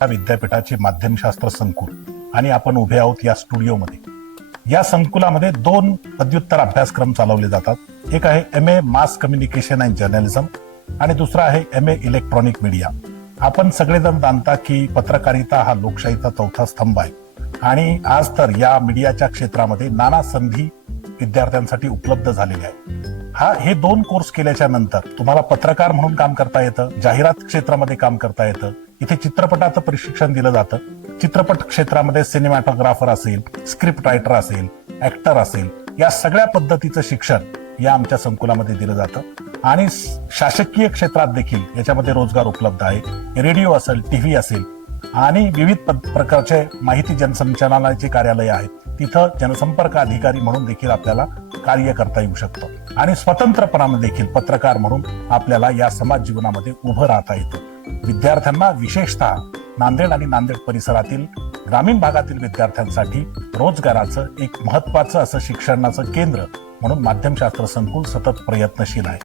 विद्यापीठाचे माध्यमशास्त्र संकुल आणि आपण उभे आहोत या स्टुडिओमध्ये। या संकुलामध्ये 2 पदव्युत्तर अभ्यासक्रम चालवले जातात। एक आहे MA mass communication and journalism आणि दुसरा आहे MA इलेक्ट्रॉनिक मीडिया। आपण सगळेजण जाणता की पत्रकारिता हा लोकशाहीचा चौथा स्तंभ आहे आणि आज तर या मीडियाच्या क्षेत्रामध्ये नाना संधी विद्यार्थ्यांसाठी उपलब्ध झालेल्या आहेत। हे 2 कोर्स केल्याच्या नंतर तुम्हाला पत्रकार म्हणून काम करता येतं, जाहिरात क्षेत्रामध्ये काम करता येतं, इथे चित्रपटाचं प्रशिक्षण दिलं जातं। चित्रपट क्षेत्रामध्ये सिनेमॅटोग्राफर असेल, स्क्रिप्ट रायटर असेल, ऍक्टर असेल, या सगळ्या पद्धतीचं शिक्षण या आमच्या संकुलामध्ये दिलं जातं आणि शासकीय क्षेत्रात देखील याच्यामध्ये रोजगार उपलब्ध आहे। रेडिओ असेल, टीव्ही असेल आणि विविध प्रकारचे माहिती जनसंचालनाचे कार्यालय आहेत, तिथं जनसंपर्क अधिकारी म्हणून देखील आपल्याला कार्य करता येऊ शकतं आणि स्वतंत्रपणाने देखील पत्रकार म्हणून आपल्याला या समाज जीवनामध्ये उभं राहता येतं। विद्यार्थ्यांना विशेषतः नांदेड आणि नांदेड परिसरातील ग्रामीण भागातील विद्यार्थ्यांसाठी रोजगाराचं एक महत्वाचं असं शिक्षणाचं केंद्र म्हणून माध्यमशास्त्र संकुल सतत प्रयत्नशील आहे।